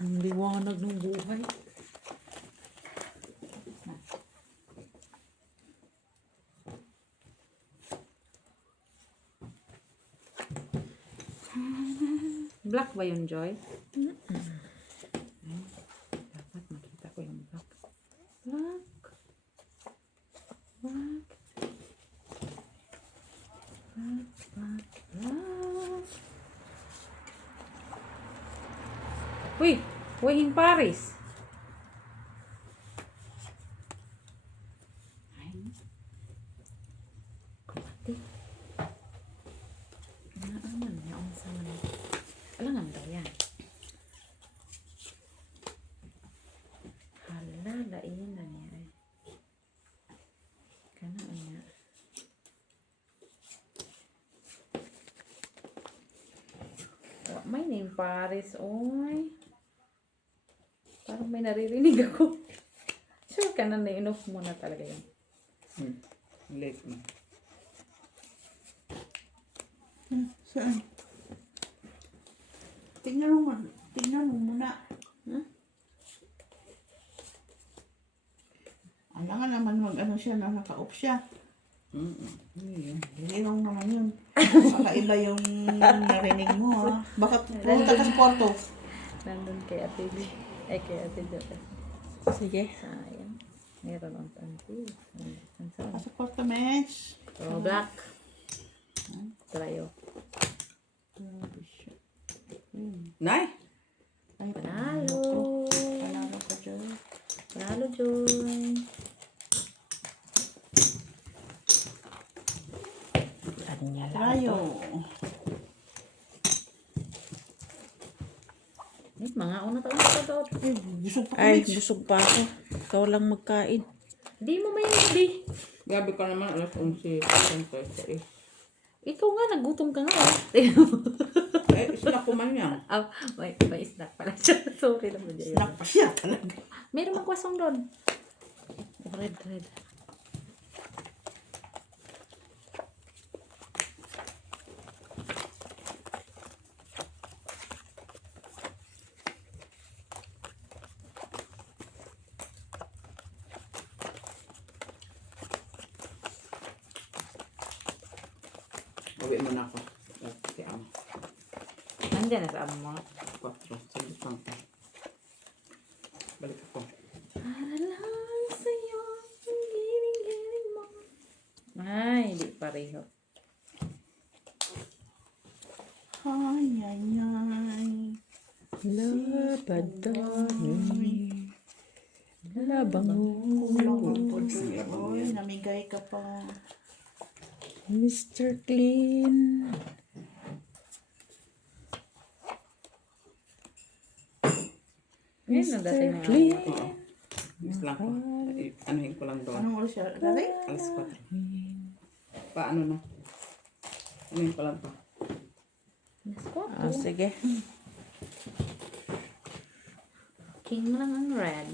Ang liwanag ng buhay. Black ba yun, Joy? Ay, dapat makita ko yung black. Black. Black. Black, black, black. Uy! Uy, in Paris. Ay. Kumati. Naaman niya ang sama na. Alangan daw yan. Hala, lain na niya. Kanaan niya. May name Paris, oy. Parang may naririnig ako. Sure ka na na-enough mo na talaga yun. Late na. Saan? Tingnan mo muna. Alangan naman mag-ano siya, naka-off siya. Linong naman yun. Kakaiba yung narinig mo, ha? Baka pumunta ka sa Porto. Nandun kay Ate B. Ay, kay Ate Jota. Sige. Sayang. Meron ang panty. Ang Ka saan? sa Porto, Mesh. So, black. Trayo. Nay! Ay, Panalo. Panalo ko dyan. Panalo, Joy. Tayo. Ay, mga una taon na ito. Ay, busog pa Ay, kami. busog pa ako. Ikaw lang magkain. Di mo may hindi. Gabi ka naman alas 11. Ikaw nga, nagutom ka nga. Eh, isla ko man yan. May snack pala siya. Sorry naman dyan. Snack pa siya talaga. Meron mang kwasong doon. Red. Uwi mo na ako. Si Ama. Nandiyan na sa amo mo. 4. Saglit lang pa. Balik ako. Para lang sa'yo ang giling-giling mo. Ay, hindi pareho. Ay. Lapad tayo. Labango. Oy, namigay ka pa. Mr. Clean. Ngayon na dati na. Clean. Oo. Is lang ko. Anuhin ko lang doon. Anong oras siya? Gabi? Alas 4. Paano na? Anuhin ko lang pa. Ah, sige. King lang ang red.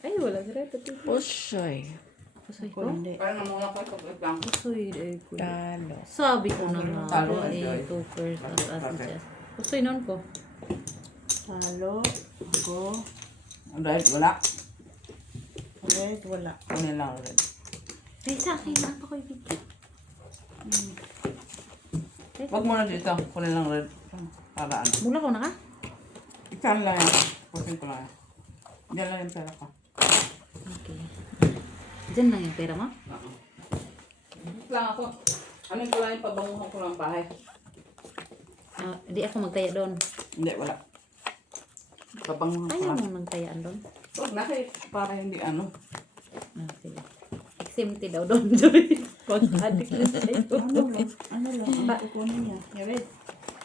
Ay, wala si red. Pusoy. Pusoy Ako ko. hindi. Parang muna ko ito lang. Pusoy. Ay, ko. Talo. Sabi ko na nga. Talo, Ay, Joy. two first. Bakit? Pusoy noon ko. Halo. Go. Red, wala. Red, wala. Kunin lang red. Ay, sa akin na pa ko ibigay. Wag mo na dito. Kunin lang red. Para ano. Mula ko na ka? Ikan lang yan. Pusin ko lang yan. Diyan lang yung pera ko. Okay. Diyan lang yung pera mo? Oo. Wait lang ako. Ano ko lang yung pabanguhan ko lang bahay. Di ako magtaya doon. Hindi, wala. Pabanguhan ko Ayaw lang. mo magtayaan doon. Huwag na kayo. Para hindi ano. Sige. Exempted daw doon, Joy. Pag-addict na sa'yo. Ano lang, ang kukunin niya. Yung red.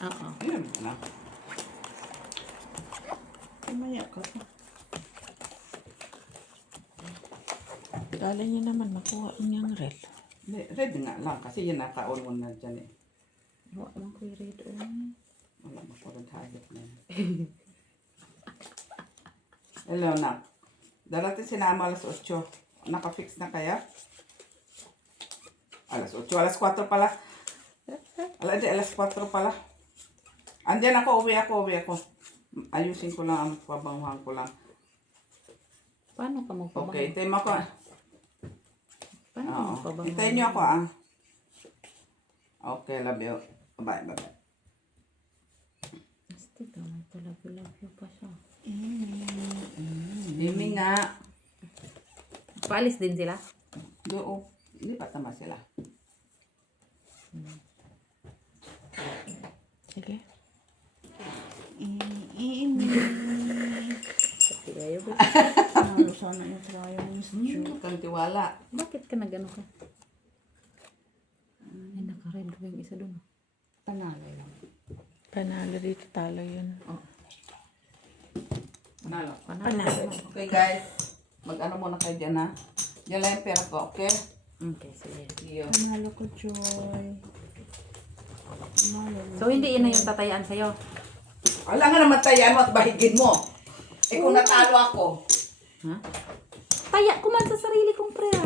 Oo. Ayun na. Kumaya ka pa. Kala niya naman makuha niyang red. Hindi, red nga lang. Kasi yan naka-on mo na dyan eh. Wala man ko yung red. Wala mo ko red hayop na yan. Hello, nak. Darating sinama alas 8. Naka-fix na kaya? Alas 8. Alas 4 pala. Alas 4 pala. Andyan ako, uwi ako. Ayusin ko lang ang pabanguhan ko lang. Paano ka magpabango? Okay, hintayin mo ako. Paano ka Oo. magpabango? Hintayin niyo ako ah. Okay, love you. Bye, bye, bye. Astig naman to. Love you pa siya. Mimi nga. Paalis din sila? Doon. Lipat naman sila. Sige. Kasi ayaw ba? Ano sana yung trial Huwag kang tiwala. Bakit ka nag-ano ka? Ay, naka-red ko yung isa doon. Panalo lang. Panalo dito, talo yun. Panalo. Panalo. Okay guys. Mag-ano muna kayo dyan ha. Diyan lang yung pera ko, okay? Okay, sige. See you. Panalo ko, Joy. Panalo. So, hindi yun na yung tatayaan sa'yo? Wala nga naman tayan mo at bahigin mo. Eh kung natalo ako. Ha? Taya ko man sa sarili kong prayer.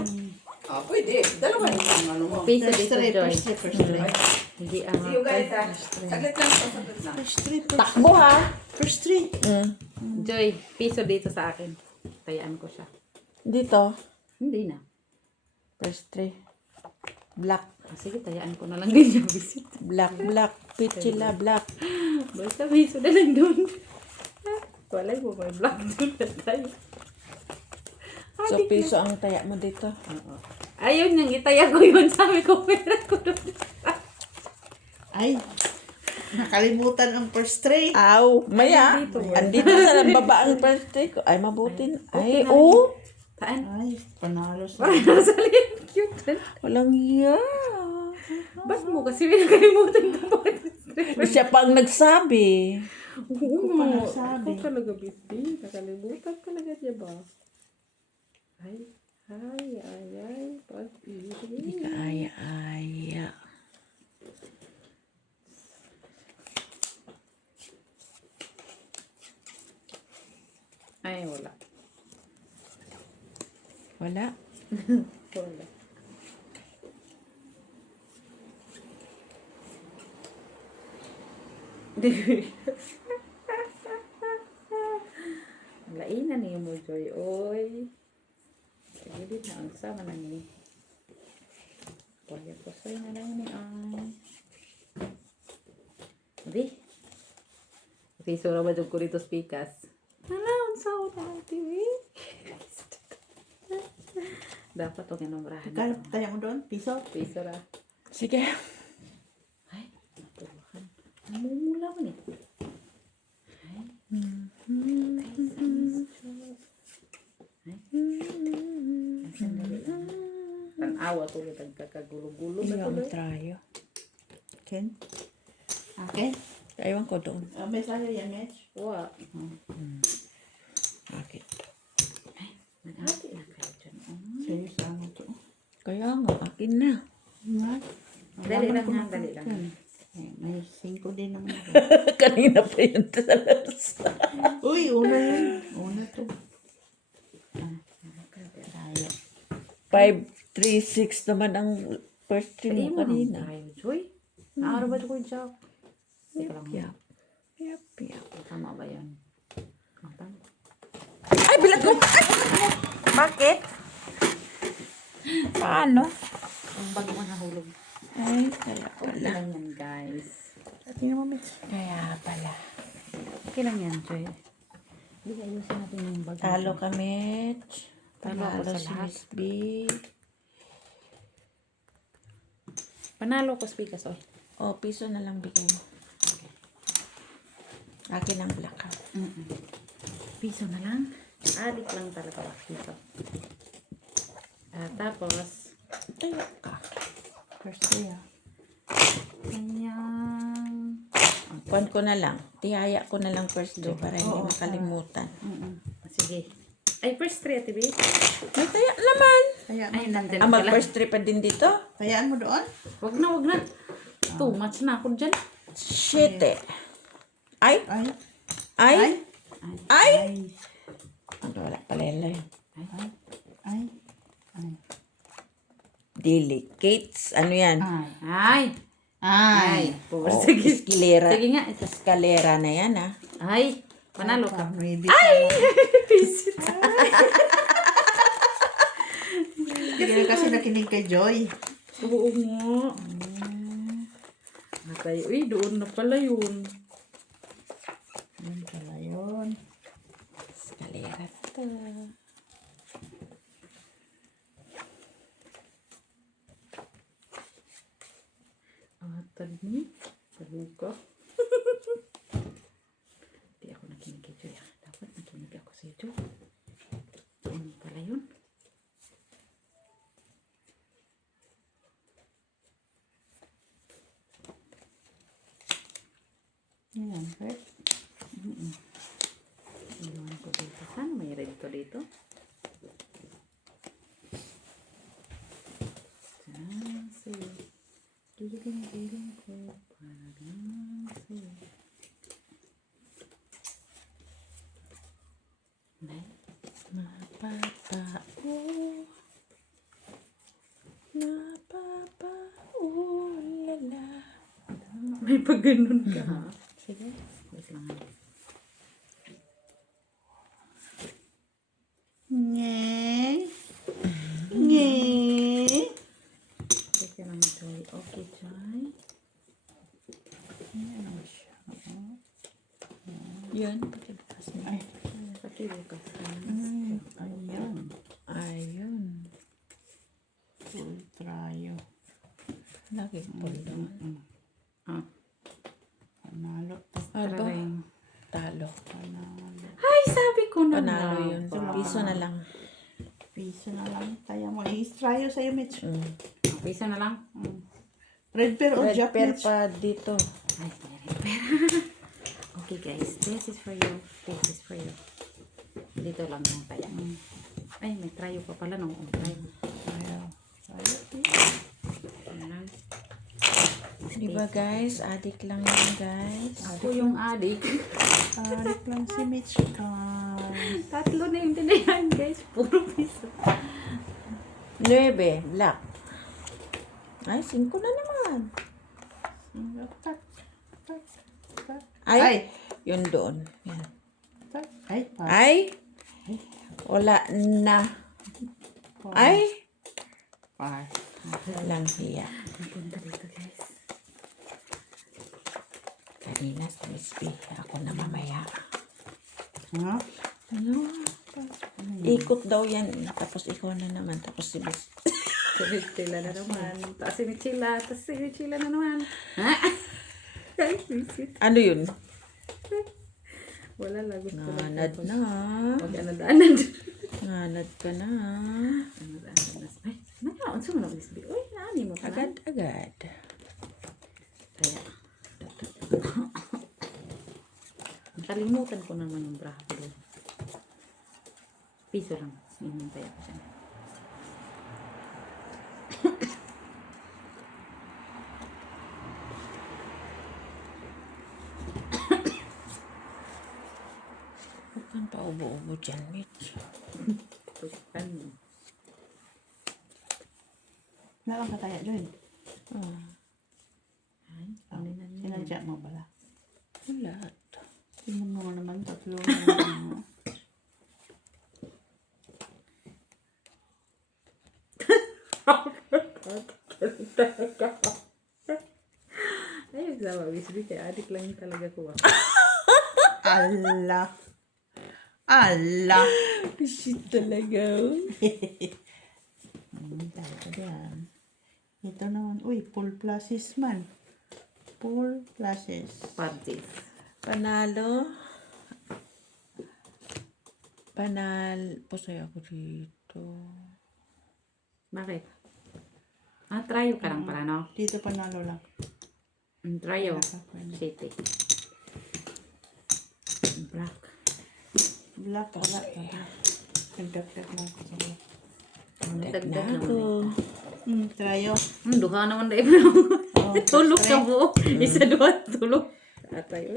Ah, pwede. Dalawa yung ano mo. Piso First dito, three, Joy. first three. Hindi See you guys ha. Saglit lang ito, saglit lang. First three, Takbo ha! first three. Joy, piso dito sa akin. Tayaan ko siya. Dito. Hindi na. First 3. Black. Ah, sige, tayaan ko na lang din yung visit. Black. Pichila, black. Basta piso na lang doon. Walay mo, may black doon na tayo. So, piso ang taya mo dito. Oo. Ayun, yung itaya ko yun. Sabi ko, pera ko doon. Ay, nakalimutan ang first three. Aw, maya. Andito, Andito sa baba ang first 3 ko. Ay, mabuti. Ay, oh. Saan? Ay, panalo sa... Parang nasa liyan. Cute. Walang iya. Ba't mo kasi nakalimutan ko ba? Siya pa ang nagsabi. Oo pa nga. nagsabi. Ako talaga, Bisti. Nakalimutan talaga niya ba? Ay. Pag-ibig. Aya. Ay, wala. Wala. Wala. Lainan niyo mo, Joy. Oy. Sige din na. Ang sama na ni. Kuya ko sa'yo na lang ni ay. Di. Kasi sura ba ko rito speakers? Ano, ang sao na TV? Dapat huwag yung numerahan. Kaya tayo mo doon, piso. Piso ra. Sige. Ay, natulakan. Namumula ko ni. Ay. Ay, sandali lang. Tanawa ko yung nagkakagulo-gulo na Iyo ang tuloy. trayo. Ken? Okay. Ewan ko doon. May sayo yan, Mitch. Wa. Okay. Naghati na kayo dyan. Sa'yo sa ano to. Kaya nga, akin na. Nga. Dali lang nga, dali lang. May 5 din naman ako. Kanina pa yun talas. Uy, una yun. Una to. Tayo. 5, 3, 6 naman ang first 3 Hindi mo mo kanina. tayo, Joy. Naaraw ba ko Jack? Teka lang. Yap. Tama ba yan? Tama. Ay, bilat ko! Bakit? Paano? Ang bago mo nahulog. Ay, kaya Okay pala. lang yan, guys. Tingnan mo, Mitch. Kaya pala. Okay lang yan, Joy. Hindi, ayusin natin yung bago. Talo ka, Mitch. Talo ako sa si lahat. Miss B. Panalo ko speakers, oy. O, piso na lang bigay mo. Akin ang black ha. Piso na lang. Adik lang talaga ba, piso. Tapos, Tayo ka. First three, ah. kanyang... Kuhan ko na lang. Tihaya ko na lang first day para hindi makalimutan. Sige. Ay, first 3, Ate B. May taya naman. Tayaan Ay, nandun Ah, pala. mag-first trip pa din dito? Tayaan mo doon? Wag na. Too much na ako dyan. Shit eh. Ay? Ay. Ay? Ay? Ay. Ano, wala pala yun. Ay. Ay. Delicates. Ano yan? Ay. Ay. Pobre, Oh, sige. eskalera. Sige nga. Eskalera na yan ah. Ay. Panalo ka. Maybe ay! Hindi na kasi nakinig kay Joy. Oo nga. Natay, uy, doon na pala yun. Yan pala yun. Eskalera to. Atad ni. Paluka. Hindi ako nakinig kay Joy. Dapat nakinig ako sa Joy. Doon pala yun. Yan, right? Iwan ko dito. Saan may red ko dito? Saan sa'yo? Giling ko para lang sa'yo. Nay, Napapao. Napapao. Lala. may pag ganun ka ha? Sige. Wait lang ha. Nye. Nye. Wait ka lang, Joy. Okay, Joy. Yan ang siya. Yan. Patibukas na. Ay. Pati bukas ka. Ayan. Ayun. Full tryo. Lagi po doon. Ah. Panalo. Aba. Tararing. Talo. Panalo. Ay, sabi ko na Panalo nga yun. ba? Piso na lang. Piso na lang. Kaya mo. I-tryo sa'yo, Mitch. Ah, piso na lang. Red pear o Red Jack, pair Mitch? pa dito. Ay, pera. Okay guys, this is for you. This is for you. Dito lang yung taya. Ay, may tryo pa pala no. Tryo. Tryo. Tryo. Ano lang. Diba guys? Adik lang yan guys. Ako yung adik. Tarik lang si Mitch. Tatlo na yung tinayan guys. Puro piso. 9. Black. Ay, 5 na naman. Tak. Tak. Tak. Ay. Ay. Yun doon. Yan. Tak. Ay. Pa. Ay. Wala na. Ay. Pa. Walang hiya. Napunta dito guys. Kanina sa Miss B. Ako na mamaya. Ha? Ano? Ikot daw yan. Tapos ikaw na naman. Tapos si Miss. Si Chila na naman. Tapos si Chila. Tapos si Chila na naman. Ha? Ay, visit. Ano yun? Wala lang. Gusto lang. Nanad na. Huwag anad-anad. Nanad ka na. Anad-anad na. Ay, nakaon sa mga Miss B. Uy, naani mo ka na. Agad-agad. Kaya. Kalimutan ko naman yung braha ko doon. Piso lang. Hinintay ako dyan. Huwag kang paubo-ubo dyan, Mitch. Tukan mo. Wala kang kataya, Joy. Ah, Ay, ano na niya. Sinadya mo pala. wala. Tingnan mo naman tatlo. Ay, sama, bisbi kaya adik lang talaga ko. Allah. Allah. Shit talaga. Talaga yan. Ito naman. Uy, full pluses man. Full pluses. Party. Panalo. Pasaya ako dito. Bakit? Ah, tryo ka lang pala, no? Dito panalo lang. Tryo. City. Black. Black. Wala. Nagdagdag lang ako sa black. Dagdag na Dagdag ako. Tryo. Duha naman dahil mo. Tulog ka mo. Isa, duha, tulog. Tryo.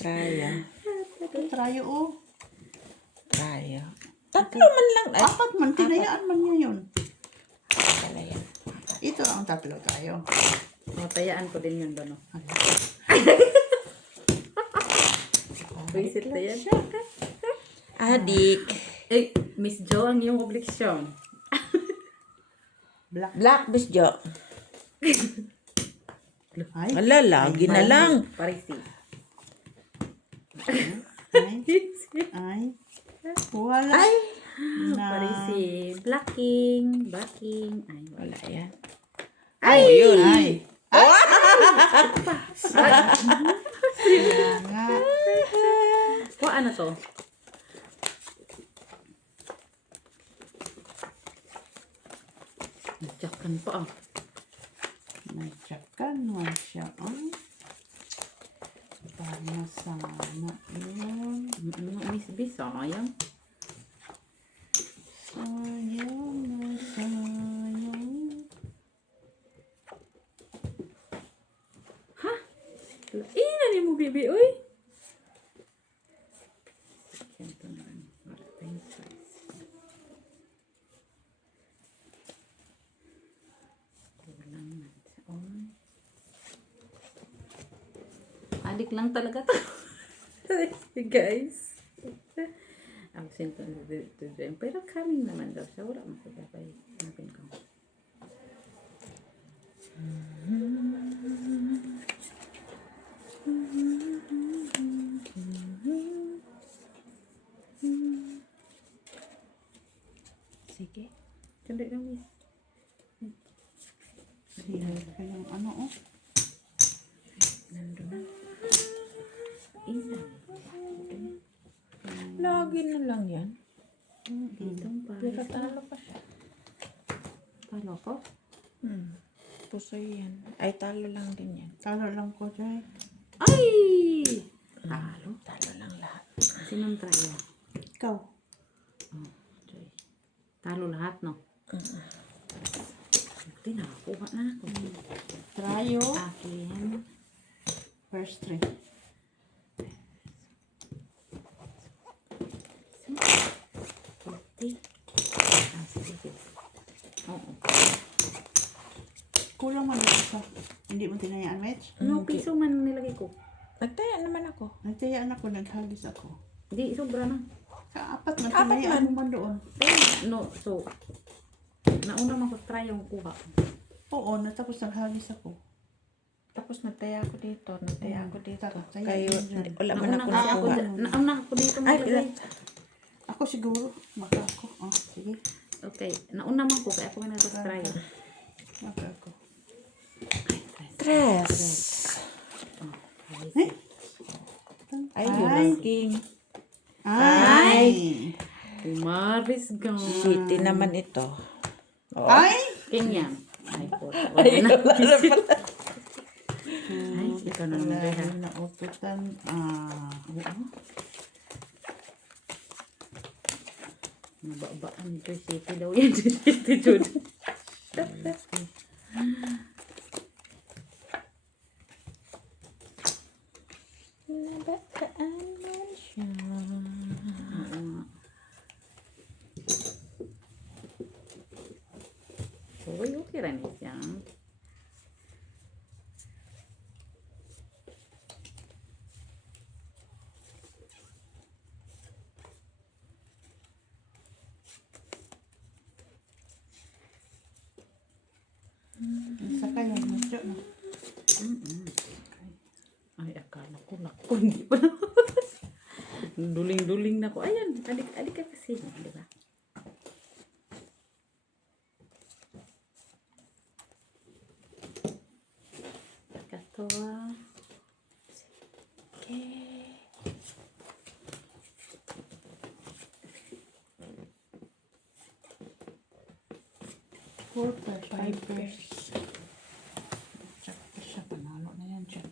Traya. Tryo, oh. Traya. Tatlo man lang. Ay, Apat man. Tinayaan man niya yun. pala yan. Ito ang tatlo tayo. O, tayaan ko din yun doon. No? Visit na yan. Adik. Eh, Miss Jo, ang iyong obligasyon. Black. Black Miss Jo. Ay. Ala, lagi na lang. Parisi. Ay. Ay. Wala. Ay. Na. Parisi. Blacking. Ay, Wala yan. Ay. yun. Ay. Kaya nga. O, ano to? Nadyakan pa ah. Nadyakan naman siya. Ay. Tama sana yun. Miss B, sayang. Sayang na sayang. Ina ni mo, bibi, uy. Ito na lang. Wala tayong size. Kulang man. Oy. Adik lang talaga to. Guys. Absent to dyan. Pero coming naman daw siya. Wala mo ko dabay. Hanapin ko. Sige. Sandali lang, miss. Siya kayong ano oh. Nandun na. Ina. Lagi na lang yan. Dito ang Pero pares. talo pa siya. Talo ko? Pusoy yan. Ay, talo lang din yan. Talo lang ko, Jay. Ay! Talo. Talo lang lahat. Sinong tryo? Ikaw. Joy. Talo lahat, no? Buti nakakuha na ako. Trayo. Akin. First three. Buti. Sige. Oo. Kulang man yung isa. Hindi mo tinayaan, Mitch? No, piso man nilagay ko. Nagtaya naman ako. Nagtayaan ako, naghagis ako. Di, sobra na. Kaapat man, Apat tinayaan man. mo man doon. No, so, nauna man ko try yung kuha. Oo, natapos naghagis ako. Tapos nagtaya ako dito. Nagtaya ako dito. Taya Kayo, din dyan. wala man ako Nauna ako, nakuha. nauna ako dito Ay, maglagay. Ako siguro, maka ako. Oh, sige, Okay, nauna man ko, kaya ako man nag-try. maka ako. Tres. Eh? Ay, yun king. Ay! Maris gone. City naman ito. Ay! King yan. Ay, po. Wala na. Ay, ikaw na naman, Joy, ha? Lagi na ututan. Ah. Mababaan ni Joy City daw yan. Joy City, Jude. Nabaan man siya. Uy, okay rin siya. Isa kayo, medyo na. Ay, akala ko, naku, hindi pa na. Duling-duling na ko. Ayan, adik ka kasi. Di ba? Katawa. Okay. Four pairs, five pairs. Check pa siya, panalo na yan siya.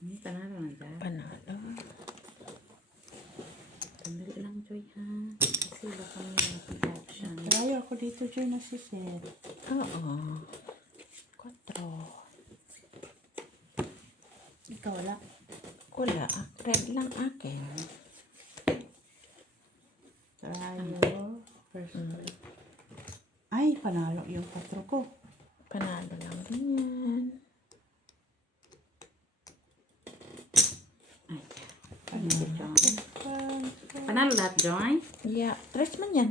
Hindi, panalo na dyan. Panalo. Sandali lang, Joy, ha? Kasi baka may mga option. Trayo ako dito, Joy, nasiset. Oo. 4. Ikaw wala. Wala. Red lang akin. Trayo. First pair. Ay, panalo yung 4 ko. Panalo lang din yan. all that, Joy? Yeah, tres man yan.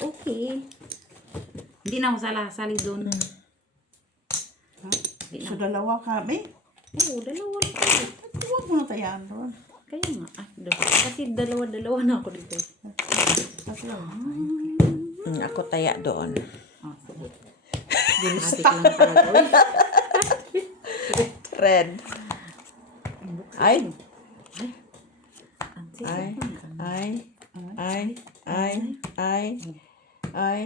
Okay. Hindi na ako sali doon. So, dalawa kami. Oo, dalawa lang tayo. Huwag mo na tayaan doon. Kaya nga, kasi dalawa na ako dito. Tatlo. Ako taya doon. Oh, sige. Adik lang tayo. Red. Ay. Ang sige. Ay. Ay. Ay. Ay. Ay. Ay.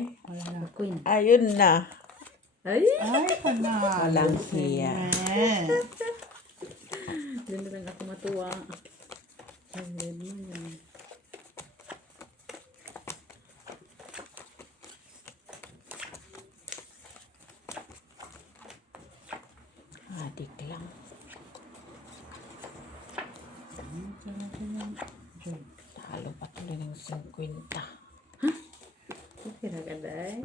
Queen. Ayun na. Ay! Ay, panalo. Walang hiya. Doon na lang ako matuwa. Ay, red mo yan. Adik lang. Talo pa tuloy ng 50. Okay na gaday.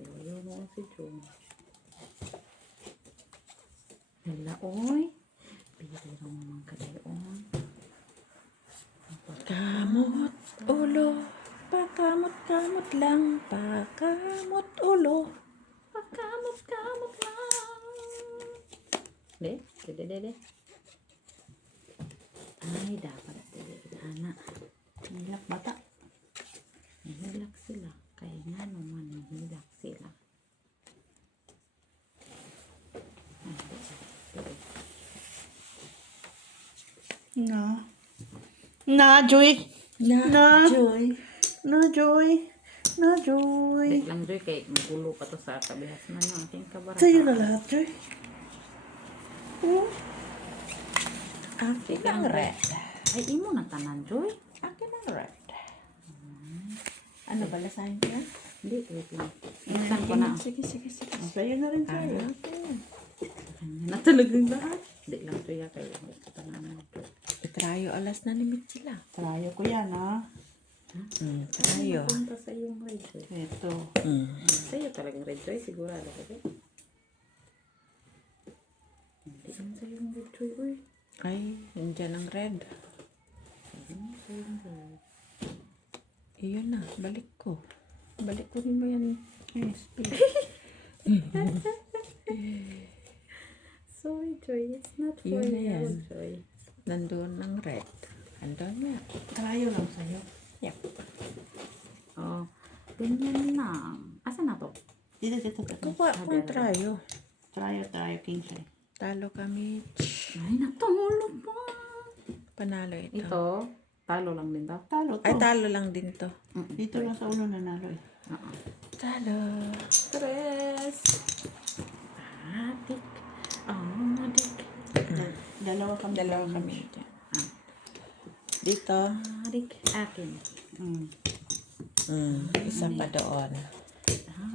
Ayaw mo si Jom. Hala, oy. Biro naman kadayon. Kamot ulo. Pakamot-kamot lang. Pakamot ulo. Pakamot-kamot lang. De. Ay, dapat anak. Hilak bata. Nahilak sila. Kaya nga naman, nahilak sila. Na, Joy. Na, Joy. Na, Joy. Na, Joy. Dek lang, Joy, kay magulo pa to sa kabihas na ng aking kabarata. Sa'yo na lahat, Joy. Akin ang red. Ay, imo na tanan, Joy. Akin ang red. Ano ba lasahin ko yan? Hindi, wait lang. Saan ko na? Sige. Sa'yo na rin, Joy. Natulog yung lahat. Hindi lang, Joy, kayo. Tanan na, Joy. Itrayo alas na limit sila. Trayo ko yan, ha? Trayo. Punta sa iyong red, Joy. Ito. Sa iyo talagang red, Joy. Sigurado ko, Joy. Hindi lang sa iyong red, Joy, uy. Ay, nandiyan ang red. Sa iyong red. Iyon na, balik ko. Balik ko rin ba yan? Yes. Sorry, Joy. It's not for Yun na you, yan. Joy. Nandun ang red. Andun nga. Trayo lang sa'yo. Yep. Oh, ganyan lang. Asa na to? Dito. Kukuha ko ang trayo. Trayo, king siya. Talo kami. Ay, natulog pa. Panalo ito. Ito, talo lang din to. Talo to. Ay, talo lang din to. Dito lang sa ulo nanalo eh. Talo. Tres. Adik. Adik. Dalawa kami. Dalawa kami dyan. Dito. Adik. Akin. Isa pa doon.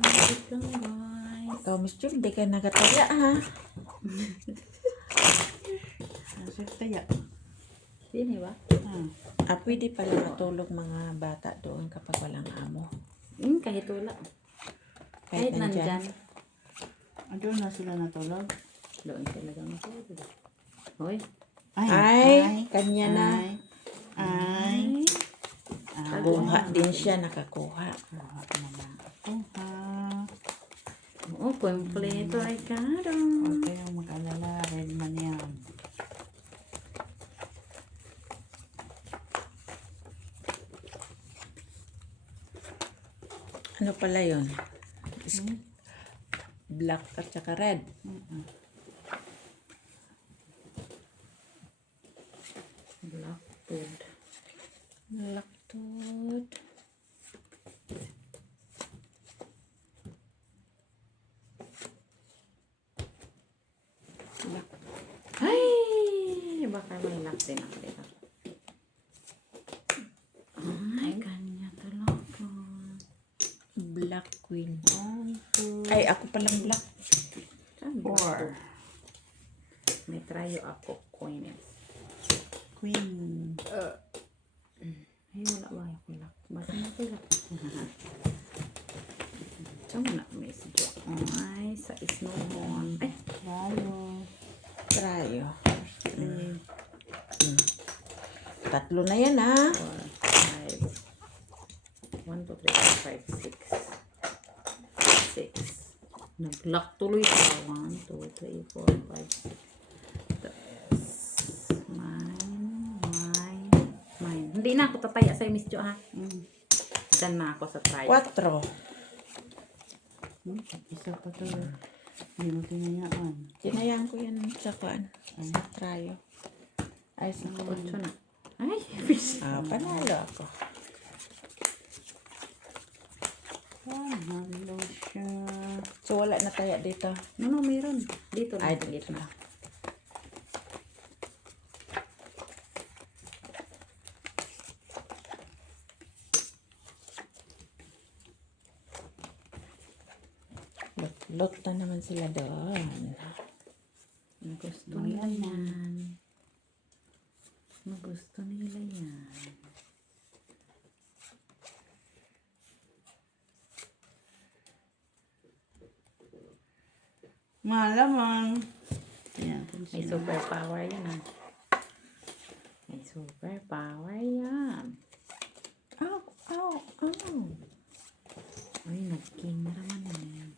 Adik lang, guys. Ikaw, Miss Jul, di ka nagataya, ha? Nasip taya. Sini ba? Pwede pala matulog mga bata doon kapag walang amo. Kahit wala. Kahit Kahit nandyan. Doon na sila natulog. Doon talaga matulog. Hoy. Ay, kanya na. Ay. Buha din siya, nakakuha. Oo, kompleto ay karo. Huwag kayong mag-alala. Red man yan. Ano pala yun? Black at saka red. Blackwood. Blackwood. Ay! Baka may lock din ako dito. Ay, kanya talaga. Black queen. Ay, ako palang black. Saan ba Four. ako? May trayo ako, queen. Queen. Ay, wala ba ako lock? Basta na ko lock. Saan mo na may sidyo? Ay, sa isnohon. Ay, Trayo. Trayo. Red. 3 Tatlo na yan, ha? 4, 5. 1, 2, 3, 4, 5, 6. 6. Nag-lock tuloy siya. 1, 2, 3, 4, 5, 6. Mine. Hindi na ako tataya sa'yo, Miss Jo, ha? Diyan na ako sa try. 4. Isa pa to. Hindi mo tinayaan. Tinayaan ko yan sa kuan. Sa trayo. Ay, sa 8 na. Ay, fish. panalo ako. Panalo siya. So, wala na taya dito. No, meron. Dito na. Ay, dito na. Lot na naman sila doon. Gusto nila yan. Gusto nila yan. Malamang. Yan. May superpower yan, ha? May superpower yan. Ow, ow, ow. Ay, nag-king na naman yan.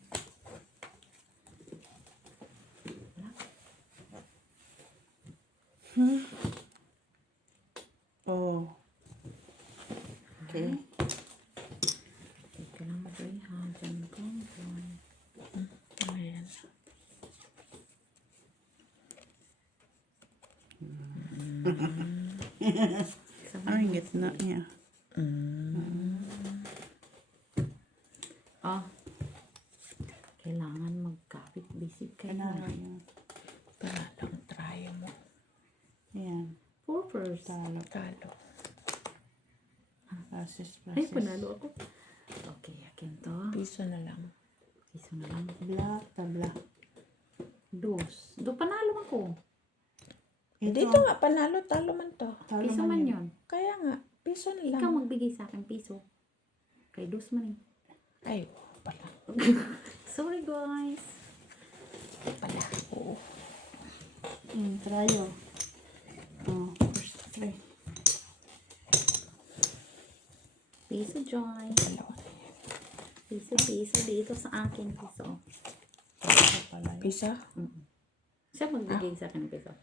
Oh. Okay. Teka lang mag-ihagan ko. Ayan. Ano yung gitna niya? Ah. Kailangan magkapit-bisig kayo. Panalo niya. Panalo ang trayo mo. Ayan. Purpose. Talo. Talo. Process. Ay, panalo ako. Okay, akin to. Piso na lang. Piso na lang. Black, tabla. Dos. Panalo ako. Dito nga, panalo, talo man to. Talo Piso man yun. Kaya nga, piso na lang. Ikaw magbigay sa akin piso. Kay dos man eh. Ay, pala. Sorry guys. Pala. Oo. Trayo. Oh, first try. Piso Joy. Piso dito sa akin piso. Ito pala yun. Piso? Siya magbigay sa akin ng piso.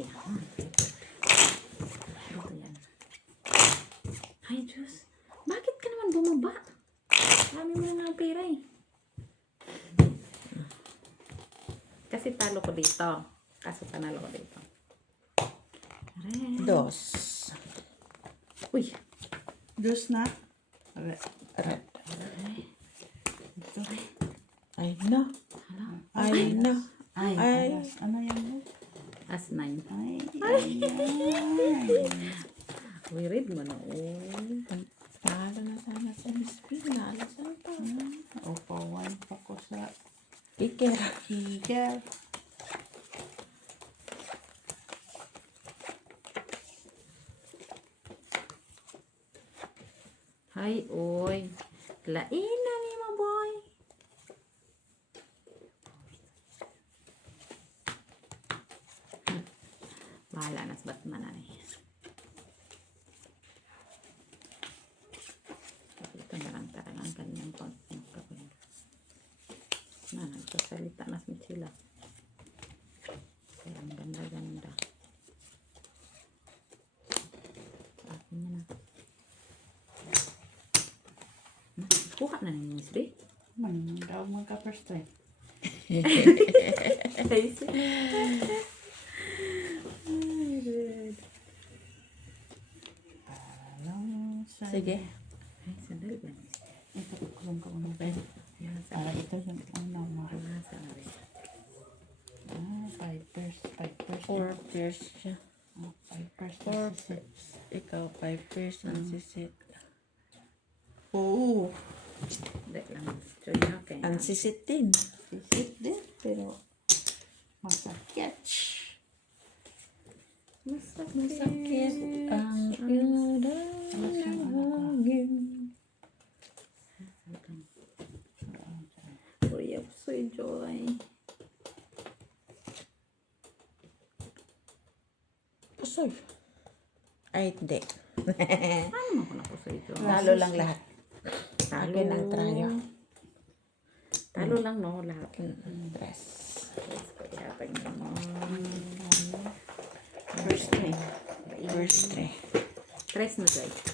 Yan. Dito yan. Ay Diyos. Bakit ka naman bumaba? Dami mo na nga pera eh. Kasi talo ko dito. Kaso panalo ko dito. Red. Dos. Uy. Dos na. Red. Red. Ito. Ay, no. Hala. Ay, no. Ay. Ay. Alas. Ano yan? As 9. Ay. Ay. Uy, read mo na. Oh. Panalo na sana sa Miss P. Naalasan pa. Upawan pa ko sa Iker. higal. Hay, oy. Lain na ni mo, boy. Bahala na sa Batman na eh. Ito na lang talaga ang kanyang content gawin. Nagsasalita na sila. Kaya ang ganda-ganda. Akin na na. Kuha na ni Miss B. Man, daw magka first try. Sige. Ay, sandali ba? Ito kukulong ko muna. Yan, Para ito yung una mo. sandali. 5 pairs. 5 pairs. 4 pairs siya. 5 pairs. 4 pairs. Ikaw, 5 pairs ang sisit. Oo. Hindi lang. So, yun okay. Ang sisit din. Sisit din. Pero masakit. Masakit ang pinadalagin. Kuya, soy Joy. Pusoy. Ay, hindi. Ano mo ko na po sa ito? Talo lang lahat. Talo. Akin ang trayo. Talo lang, no? Lahat. Tres. Kaya tingnan mo. First three. First three. Tres na guys.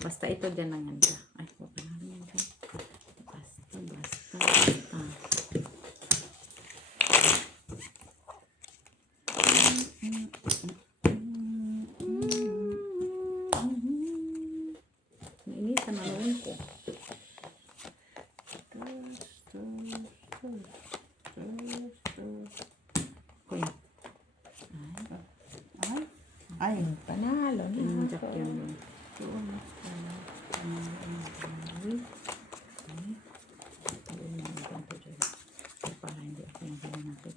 Basta ito dyan lang yan. Ay, wala na yan dyan. Basta. Nainitan na naman ko. Kuya. Ay, Panalo na. Injak yan yun. Para hindi ako yung hinanakit.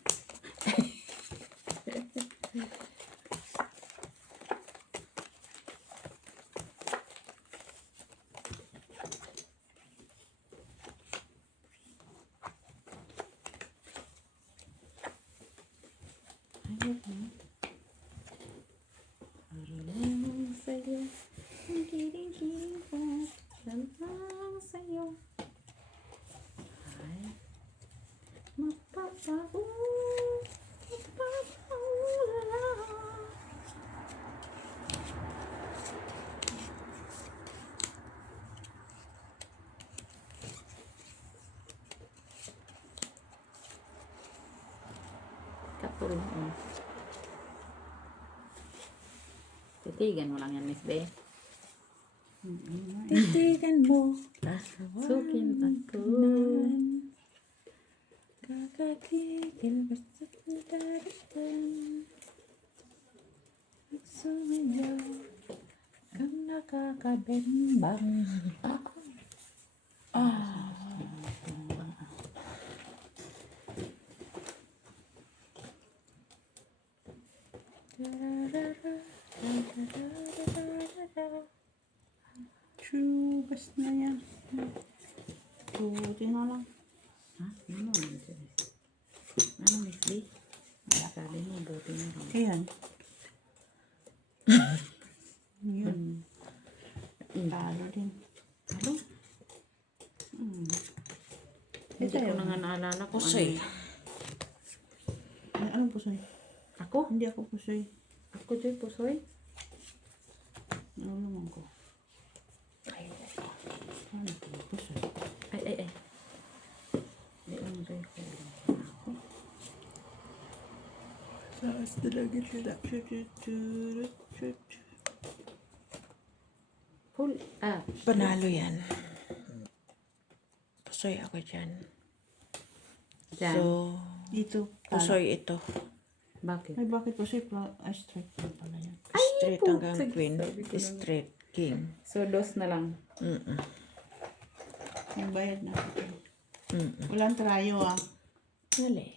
Parang sa'yo, ang kiring-kiring ko, lang sa'yo. Ay, mapapaulala. Katulong mo. Titigan mo lang yan, Miss Bea. Titigan mo. Sukin ako. Kakakigil basta daratan. Sumayaw kang nakakabembang. chubas na yan. Buti na lang. Ha? Ano? Ano, Miss Bea? Sabi mo, buti na lang. Ayan. Yun. Talo din. Ano? Hindi Ito ko yun. na nga naalala kung Pusoy. Ay, anong pusoy? Ako? Hindi ako pusoy. Ako, Joy, pusoy. Ano naman ko? Ano ko? Pusoy. Ay. Ay, ano, Joy, ko. Taas na lagi sila. Full up. Panalo yan. Pusoy ako dyan. Diyan. So, Dito. pusoy ito. Bakit? Ay, bakit pusoy? Ay, straight lang pala yan. Straight hanggang putik. queen. Sabi ko na. Straight king. So, dos na lang. Yung bayad na. Walang trayo ah. Mali.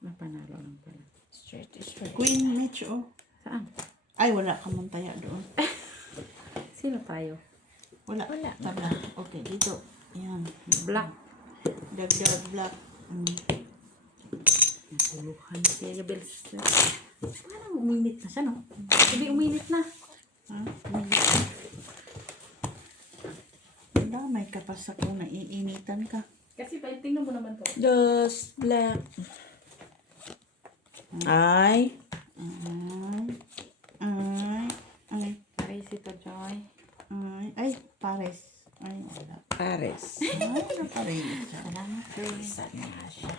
Mapanalo lang pala. Straight is straight. Queen Mitch oh. Saan? Ay, wala ka mong taya doon. Sino tayo? Wala. Wala. Tabla. Okay, dito. Ayan. Black. Dagdag black. Napuluhan si Bells. Parang uminit na siya, no? Hindi uminit na. Ha? Wala, may kapasak kung naiinitan ka. Kasi tingnan mo naman to. Dos black. Ay. Ay. Paris ito, Joy. Ay, pares. Ay, wala. Pares. Ay, wala pares. Salamat, Joy. Saan nga siya?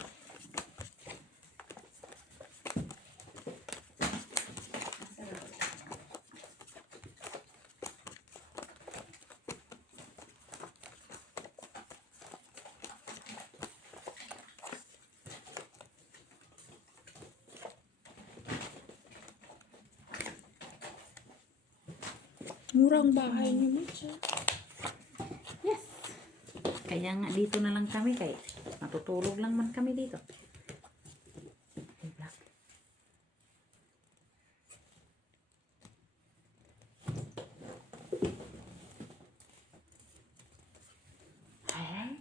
Murang bahay niyo, Mitch. Yes. Kaya nga dito na lang kami kay matutulog lang man kami dito. Black. Ay.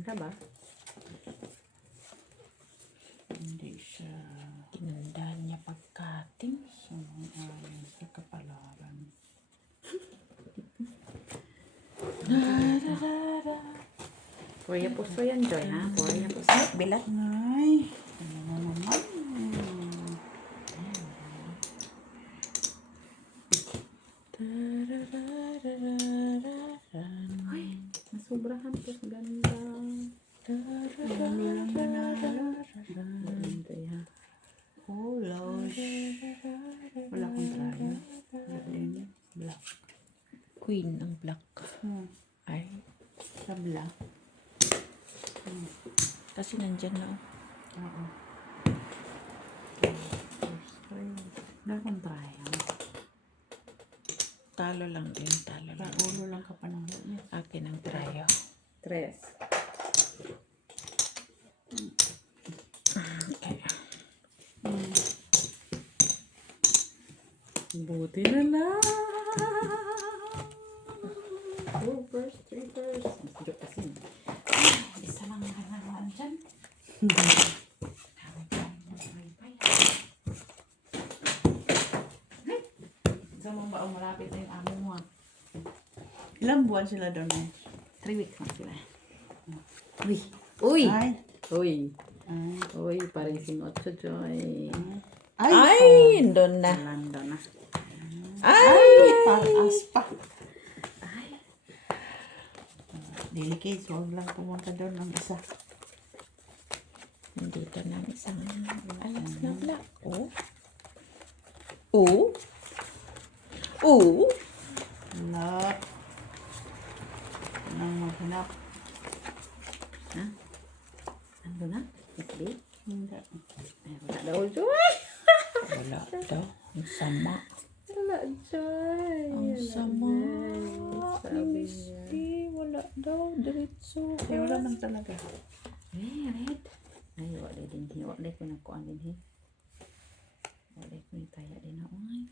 Nagkain ka ba? Hindi siya Tinandaan niya pagkating. sumang-ayon sa kapalaran. Korea puso yan, Joy, ha? Korea puso. Bilat. Ay, ano na naman. Ay, nasubrahan po. Ganda. Ganda yan. Oh, losh. Wala akong tayo. Wala din. Black. Queen ang black. Ay, Sa black. kasi nandyan na. Oo. Wala akong trial. Talo lang din. Talo Sa lang. ulo lang ka pa ng niya. Akin ang trayo. 3. Okay. Buti na lang. 2 first, 3 first. Mas joke kasi. Isa lang naman dyan. Isa mo ba ang malapit na yung amo mo? Ilang buwan sila doon eh? 3 weeks na sila. Uy! Uy! Ay. Uy! Ay. Uy! Parang singot sa Joy. Ay. Ay, doon na. Lando na. Ay. Taas pa. Ay! Delicate. So, huwag lang pumunta doon ng isa. Nandito na ang isang alas na black. Oh. Oh. Oh. Lock. Nang maghanap. Ha? Ando na? Hindi? Hindi. Ay, wala daw, Joy! Wala daw. Ang sama. Wala, Joy! Ang Wala, sama. Joy. Sabi niya. Misty, wala daw. Diretso. Ay, wala man talaga. Red. Ay, wala din. Wala ko nagkuhan din. Wala ko yung kaya din na. Ay.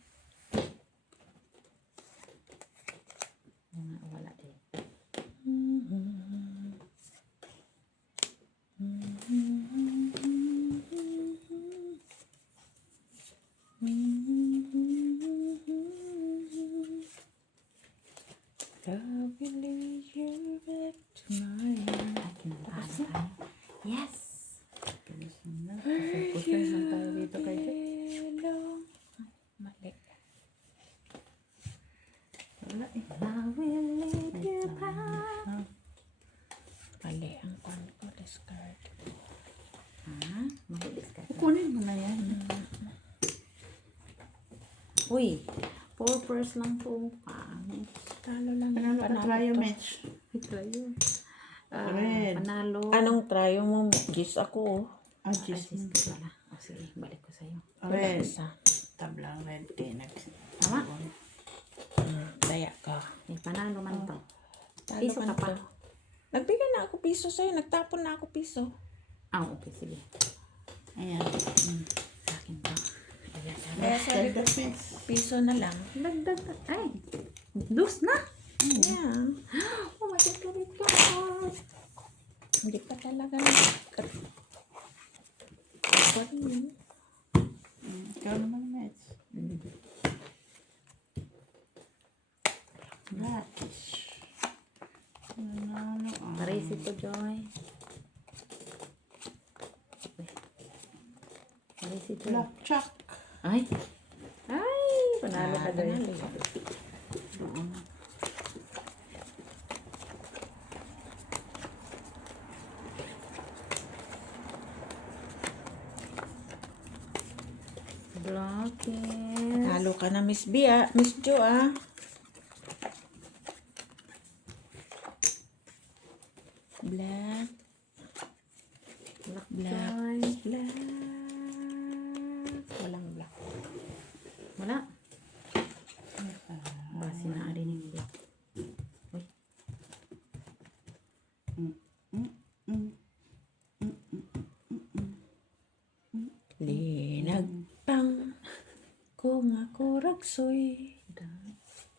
Wala din. I will lead you back to my heart. Yes! Pusay lang tayo dito kay Hello. Mali. Wala eh. I will lead you back. Mali ang kwan ko. Discard. Ha? Mahilis ka. Kunin mo na yan. Uy! 4 first lang po. Pangit. Talo lang. Panalo ka tayo, to. Mitch. Tayo. Red. Panalo. Anong try mo? Gis ako. Ah, Ay, just sis ko pala. O sige, balik ko sa'yo. Wala red. isa. Tablang red. Next. Tama? Daya ka. Eh, panalo man to. Talo Piso man ka pa. to. Nagbigay na ako piso sa'yo. Nagtapon na ako piso. Ah, okay, sige. Ayan. Sa akin to. Ayan, Kaya sabi ko, Dagdag, Mitch. piso na lang. dagdag. Ay, dos na. Yeah. Oh my God. Hindi ka talaga nag-cut. Ako rin. Ikaw naman, Mitch. Black. Nanalo ah. Parisi ko, Joy. Parisi Joy. Black chuck. Ay. Ay, panalo ka, Joy. Oo. Blockers. Talo ka na, Miss B, ah. Miss Jo, ah. Black. Black, Black. Joy. Black. Walang black. Wala. Basi na rin yung black. Uy. Linagpang kung ako ragsoy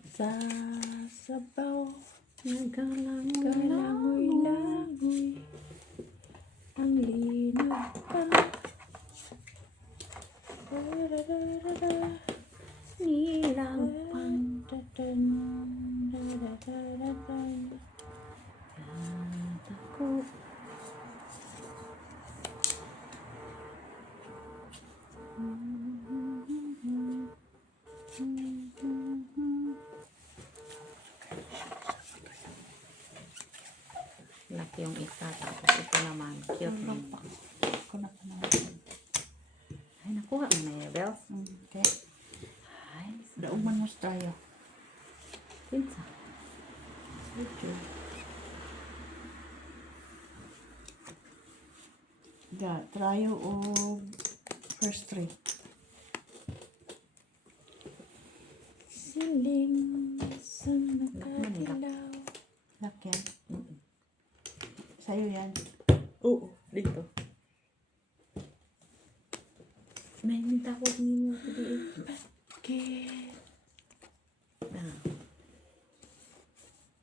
sa sabaw. Nagalangoy. Kalangoy-langoy. Ako. Laki yung isa. Tapos ito naman. Cute naman. Ako na panahon. Ay, nakuha mo na yung bells. Okay. Ay, Dauman mo tayo. pinsa. Ito. Trayo o first three. Siling sa nakadilaw. Laki yan. Sa'yo yan. Oo, dito. May tawag niyo mo. Bakit? Ah.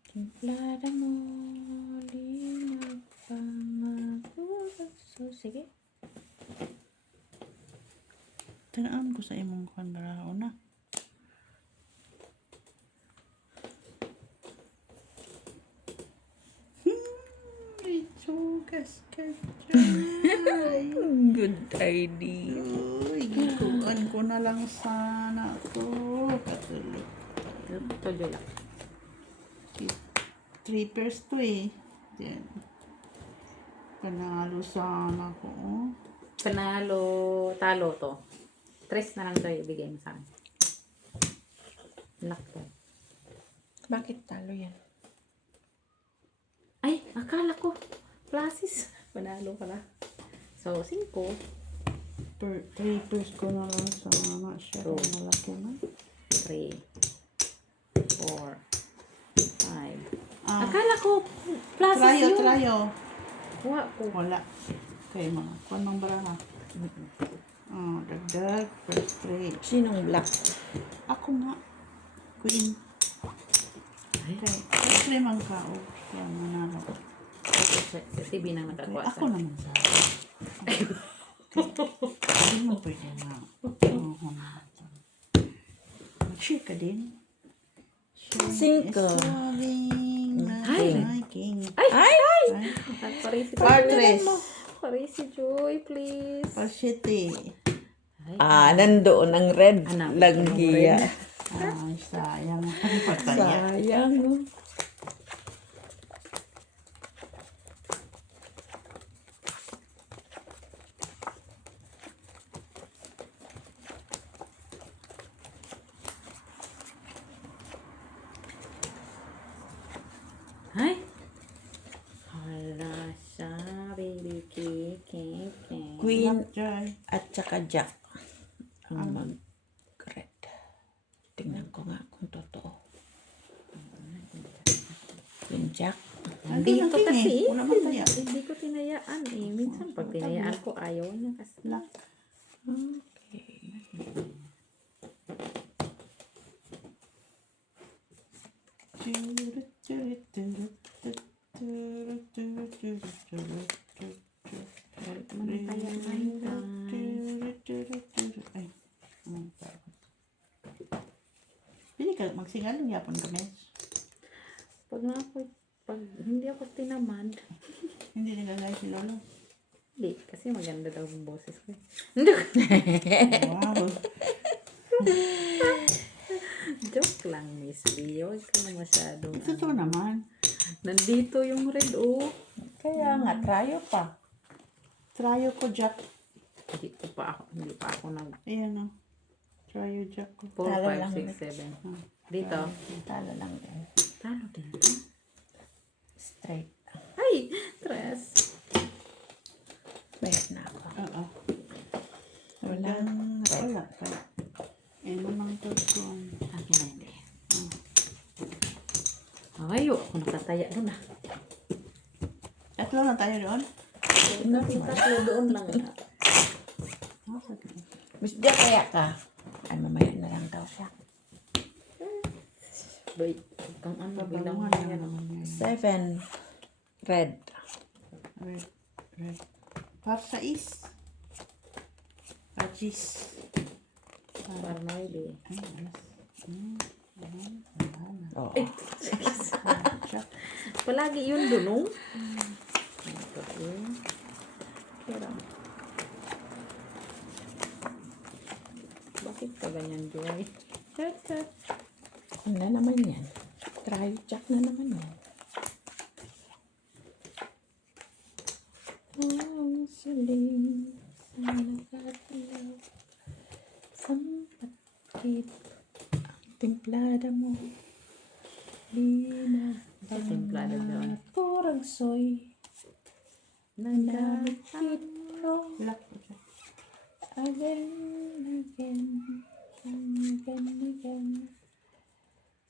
Timplada mo, linaw pangako. Sige. Tanaan ko sa imong kamera una. Itugas ka dyan. Good idea. Uy, gikuan ko na lang sana to. Katulik. Tuloy lang. 3 pairs to eh. Yan. Panalo sana ko. Oh. Panalo, talo to. 3 na lang to ibigay mo sa akin. Lock to. Bakit talo yan? Ay, akala ko. Plasis. Panalo pala. So, 5. 3 pairs ko na lang sana siya. So, Malaki na. 3, 4, 5. Ah, Akala ko plasis yun. trayo. Kuha ko. Wala. Okay, mga kuan mang baraha. Dagdag. First 3. Sinong black? Ako nga. Queen. Ay, Okay. First 3 man ka. O. Yan, manalo. sa TV nang Okay. nakakuha Ako sa. naman sa okay. Hindi mo pwede na. Mag-share ka din. Cinco. Ay! King. Ay! Ay! Parisi Partres. Parisi Joy, please. Pasiti. Ah, nandoon ang red Ano? langhiya. Ay, sayang. Ang pataya. Sayang. Ay! Hala siya, baby cake. Queen Joy. at saka jack ang mag-red. Tingnan ko nga kung totoo. Yung jack. Hindi Ano ito na, kasi. King, eh? Wala man taya. Hindi ko tinayaan eh. Minsan pag tinayaan ko, ayaw niya kasi. Lock. Okay. Manataya ngayon. Ay. Pili ka, magsingalong yapon kami. Pag nga ako, pag hindi ako tinamad, Hindi nagagay si Lolo. hindi. Kasi maganda daw ang boses ko. Wow. Joke lang, Miss B. Huwag ka na masyadong. Totoo naman. Nandito yung red, oh. Kaya nga, tryo pa. Tryo ko Jack. Hindi pa ako nag Ayan o. Tryo Jack ko. 4, Talo lang 5, 6, 7. Dito. Talo lang din. Talo din. Straight. Ay! Tres. Bayad na ako. Oo. Walang red. Wala ka. Eh, namang tutong. Akin na hindi. Ay, ako nakataya doon ah. Tatlo na tayo doon. Tatlo doon lang na. Miss Jack, kaya ka? Ay, mamaya na lang daw siya. Wait, kang ano, bilang mo Babanguhan yan. naman yan. 7. Red. Red. Red. Parsais. Pachis. Paranoid eh. Ay, alas. Oo. Ay, palagi yun dun, oh. Ito, eh. Kira. Bakit ka ganyan, Joy? Chat. Ano na naman yan? Try check na naman yan. Ang siling sa nakatilaw, sampakit ang templada mo. Templada, Joy. Puragsoy na namikit ko Black po siya. again.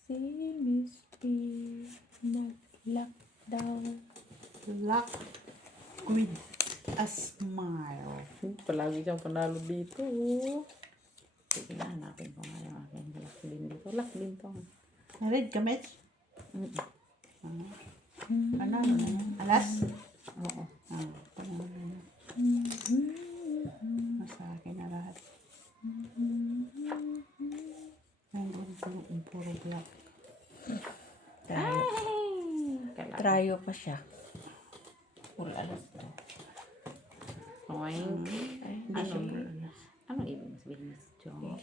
Si Miss P nag-lockdown. Black with a smile. Palagi siyang panalo dito, oh. Sige na, hanapin ko nga yung aking lock din dito. Lock din to. Red ka, Mitch? Mm-mm. Ano na yan? Alas? Oo. Panalo na yan. Nasa akin na lahat. Ayun, puro black. Trayo pa siya. Full alas to. Oink. Hindi siya full Ano? alas. Anong ibig sabihin ni Joy?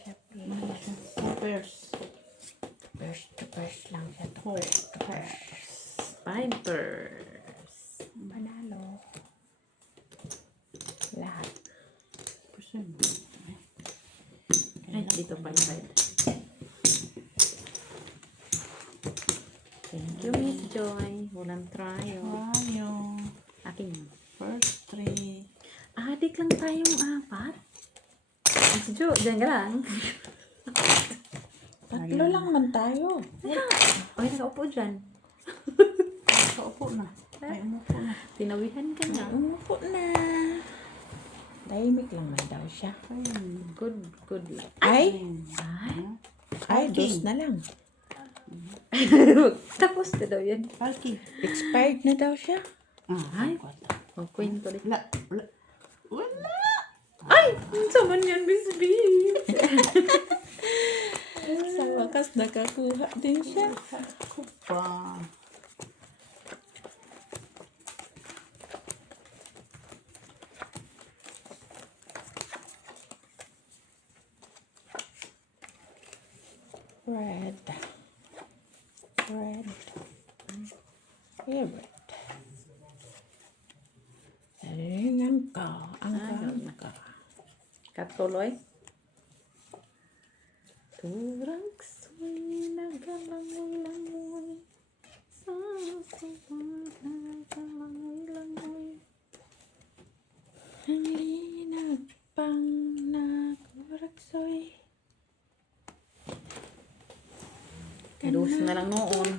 Papers. First to first lang siya to. Pipers. Panalo. Lahat. Person. Ay, dito pa yung side. Thank you, Miss Joy. Walang trial. Tayo. Akin yun. First three. Adik lang tayong apat. Miss Jo, dyan ka lang. Tatlo lang man tayo. Okay, nakaupo dyan. Kaupo na. Ay, umupo na. Tinawihan ka na. Umupo na. Tahimik lang man daw siya. Ayun. Good luck. Ay! Ay, Ay, dos na lang. tapos na daw yan. Palki. Expired na daw siya. Ay, o kwento ulit. Wala. Wala. Wala. Ay, saman yan, Miss B. Sa wakas, nakakuha din siya. Ako pa. Red. Favorite. Saringan ka. Ang ka. Katuloy. Turang soy nagalangoy-langoy. Sa sabag nagalangoy-langoy. Ang linag pang naguragsoy. Dos na lang noon.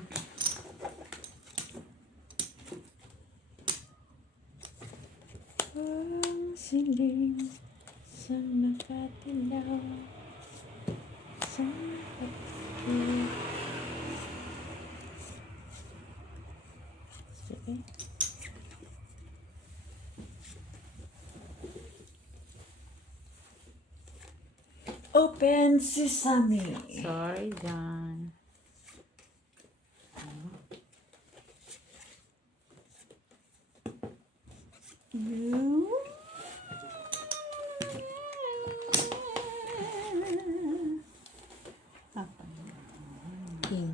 Ang siling sa nakatilaw. Sa pagkakit. Sige. Open sesame. Sorry, John. You. King.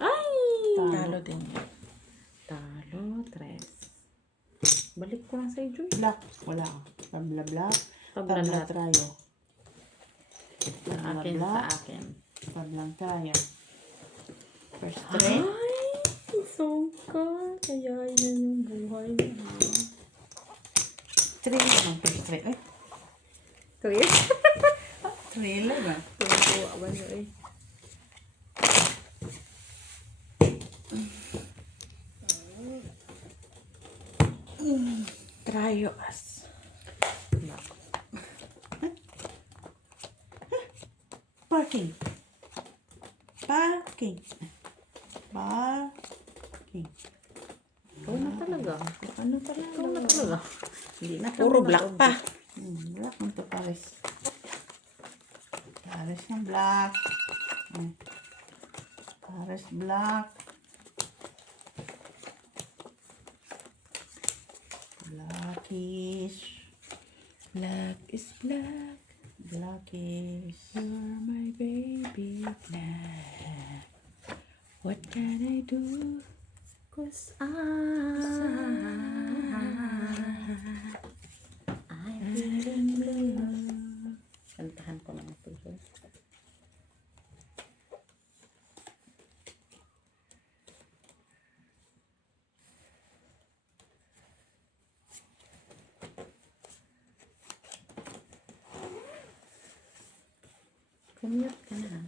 Ay! Talo din. Talo, tres. Balik ko lang sa'yo, Joy. Black. Wala. Tabla black. Tabla Tabla lahat. trayo. Sa akin, sa akin. Tablang trayo. First Ay! three. Songka. Kaya yan yung buhay niya. Three naman. First three. Ay, Three? three lang ba? Tuwa ba niyo eh? Trayo as. Parking. Parking. Parking. Ikaw na talaga. Ano talaga? Ikaw na talaga. Hindi na Puro kami black pa. Black mo to Paris. Paris ng black. Ay. Pares black. Blackish. Black is black. Blackish. You're my baby black. What can I do? 'Cause I feel in love. Kantahan ko lang ito. Kumute ka na.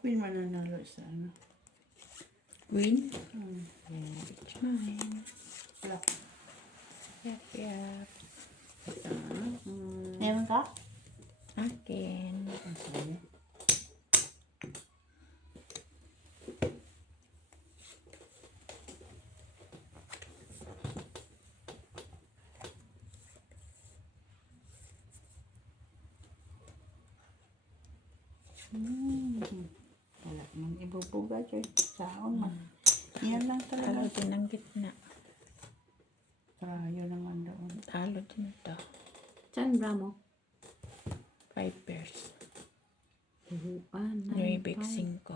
Queen mananalo sa ano. Win? Yeah. It's mine. Black. Yep, yep. Ito. Meron ka? Akin. Okay. Wala man ibubuga dyan. Saon man. Yan lang Talo talaga. din ang gitna. Trayo naman doon. Talo din ito. Chan Bramo. 5 pairs. Buwan. 9, 5.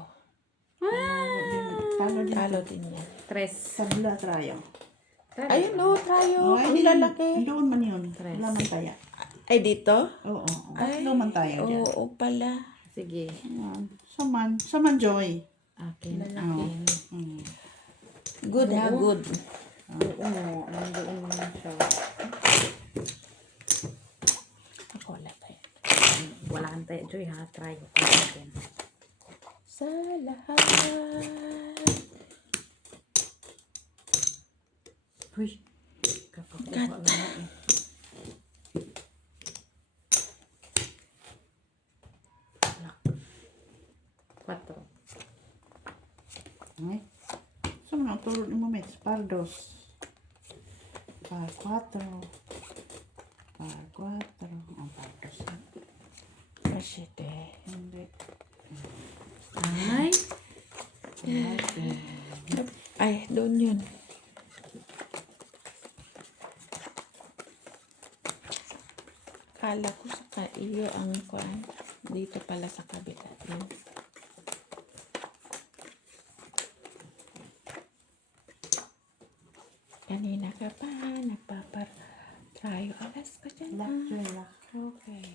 Talo din. Talo din yan. Tres. Tabla trayo. Ayun no, tayo. Ang di- lalaki. Doon man yun. Tres. Wala man tayo. Ay, dito? Oo. Tatlo man tayo dyan. Oo pala. Sige. Ayan. Saman. Saman Joy. Akin. Oo. Akin. Mm. Good ha, good. Oo. Nandoon naman siya. Ako wala tayo. Wala kang tayo, Joy, ha? Try ko natin. Sa lahat. Uy. Kakakuha Kat. na eh. Lock. 4. Okay. So, mga turun ni Moments. Pardos. Par 4. Par 4. Ang pardos. Masite. Hindi. Ay. Ay, doon yun. Kala ko sa iyo ang kuan. Dito pala sa kabila. Yun. Kanina ka pa, nagpapar-trayo. Alas ka dyan. Lock, Joy, lock. Okay.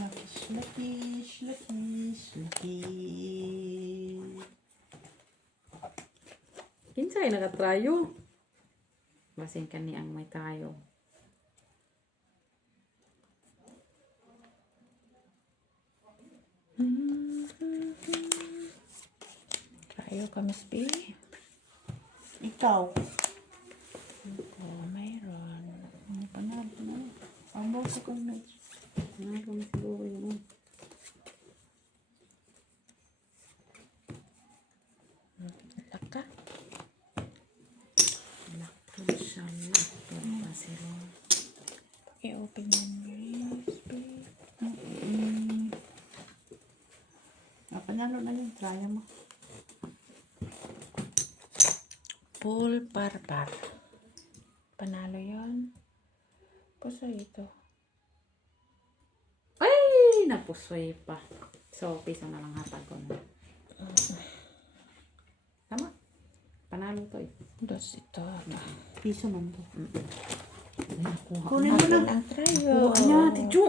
Lakish, lakish, lakish, lakish. Kinsay nakatrayo. Basin ka ni ang may trayo. Trayo ka, Miss B. Ikaw. Oh, mayroon. Ano pa na? Ang boso ko na. Ay, kung siguro yun. Laka. Lakto siya. Lakto pa sila. I-open yan, Miss B. Panalo na yun. Try mo. Full par-par. Panalo yon. Puso ito. Ay! Napusoy pa. So, piso na lang hatag ko na. Tama. Panalo to eh. Dos ito. Piso man to. Ay, nakuha. Kunin mo na. Akin ang trayo. Kuha niya, Tidyo.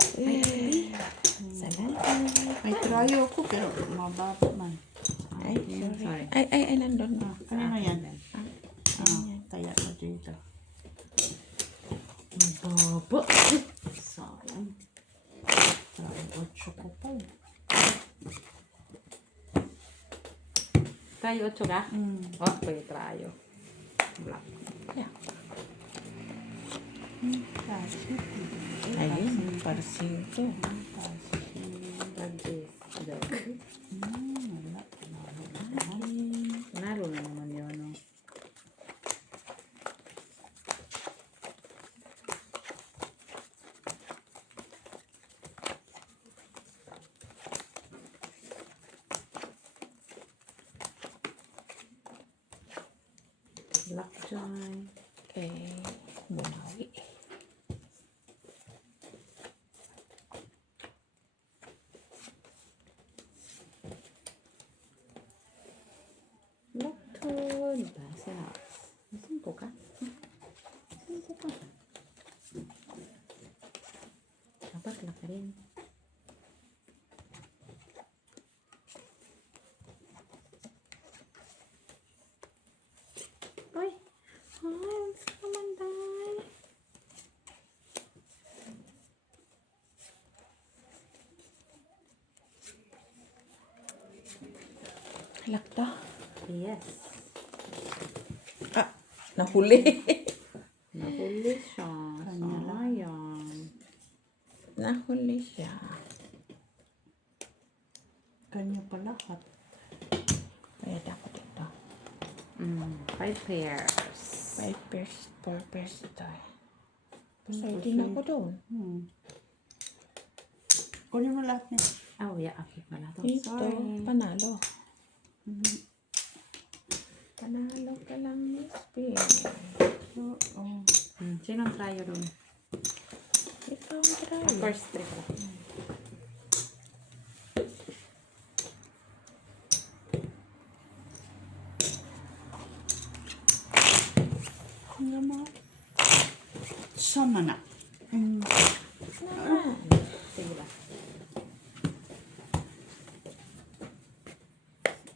Salamat. May trayo ako pero mababa man. Ay, Sorry. sorry. Ay, nandun. Kanino yan? Ayan. Kaya ko dito. Baba. Sayang. Trayo 8 ko pa. Trayo 8 ka? Oh, pwede trayo. Black. Yeah. Kasi. Ayun, para 5. Dagis. Wala. Nalo na naman yun, no? Black joy. Okay. Bumawi. Black toad. Basa. Simpo ka? Simpo ka. Dapat laki rin. Ay! Ay, ang samanday. Halakta. Yes. Ah, nahuli. Nahuli siya. Sayang. Nahuli siya. Kanya pa lahat. Kaya dapat ito. 5 pairs. 5 pairs, 4 pairs ito eh. Pasaitin ako doon. Kunin mo lahat niya. Oh, yeah. Okay pala to. Ito, Sorry. panalo. Panalo ka lang, Miss Pin. Oo. Sino ang trayo dun? Ikaw ang try. First three pala. Ano mo? Sama na. Sige ba?